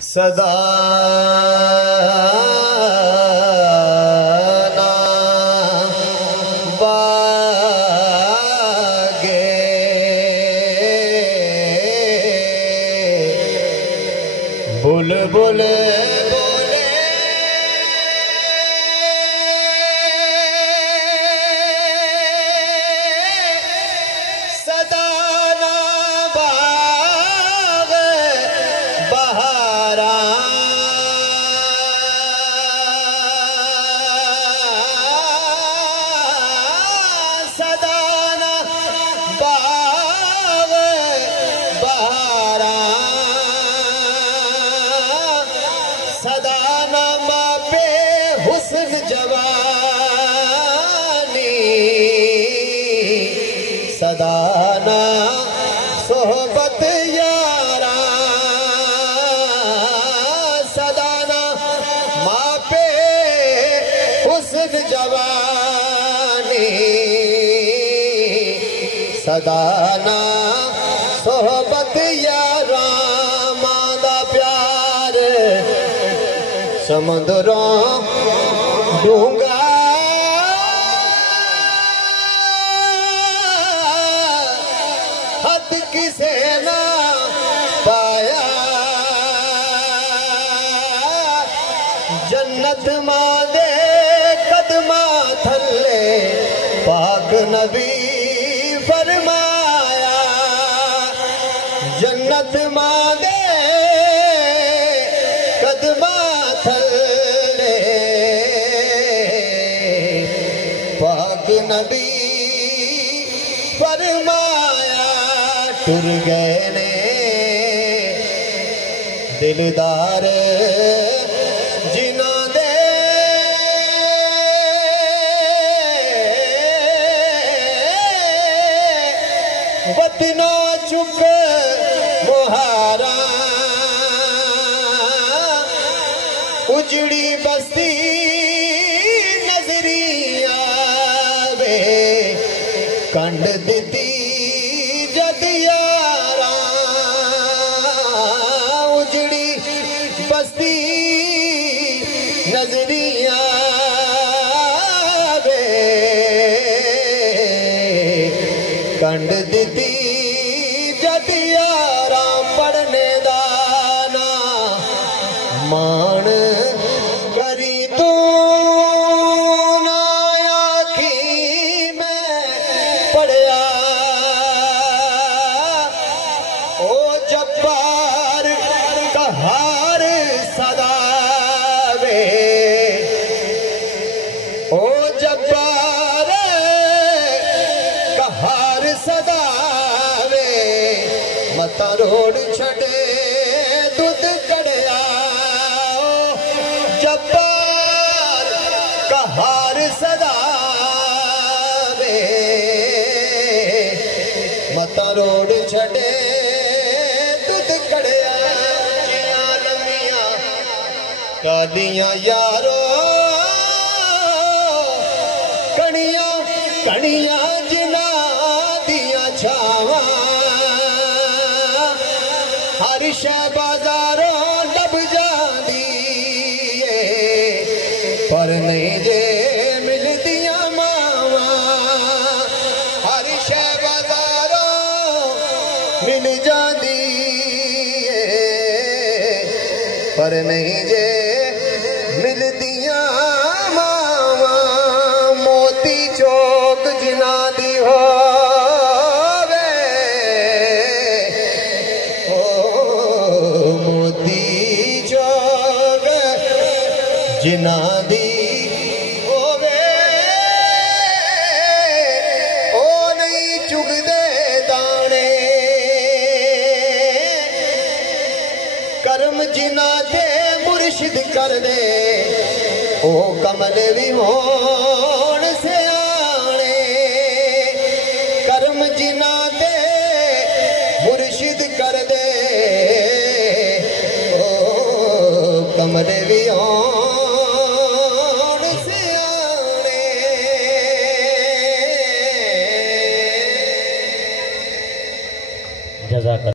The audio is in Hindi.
सदा बुलबुल बोले सदा ना बाग बहारा सदा ना बाग बहारा सदा नामा पे हुस्न जवानी सदा ना सोहबत यारा सदा ना माँ पे हुस्न जवानी सदा ना सोहबत यारा मादा प्यार समुद्रों डूंगा हद किसे ना पाया जन्नत मादे कदमा थल्ले पाक नबी फरमाया जन्नत मादे कदमा थल्ले पाक नबी फरमाया टुर गए ने दिलदार जिना दे वतनो चुक मुहारा उजड़ी बस्ती नजरिया वे कंड दिती जद यारा उजड़ी बस्ती नजरिया वे कंड दिती जद यारा पढ़ने दाना मान करी तू ना आखी मैं पढ़या ओ जब्बार कहार सदा वे ओ जब्बार कहार सदा वे मता रोड छड़े दूध कड़या जब्बार कहार सदा वे मता रोड छड़े दूध कड़या लमिया कालियां यारो कणियां कणियां जिना दिया छावा हर शह बाजारों डब जाती पर नहीं जे मिलदियां मावा हर शह बाजारों मिल जाती पर नहीं जे मिलदियां मावा मोती चौक जिना दी हो जिना दी होवे ओ नहीं चुगदे दाने कर्म जिना दे मुर्शिद कर दे ओ कमल भी हो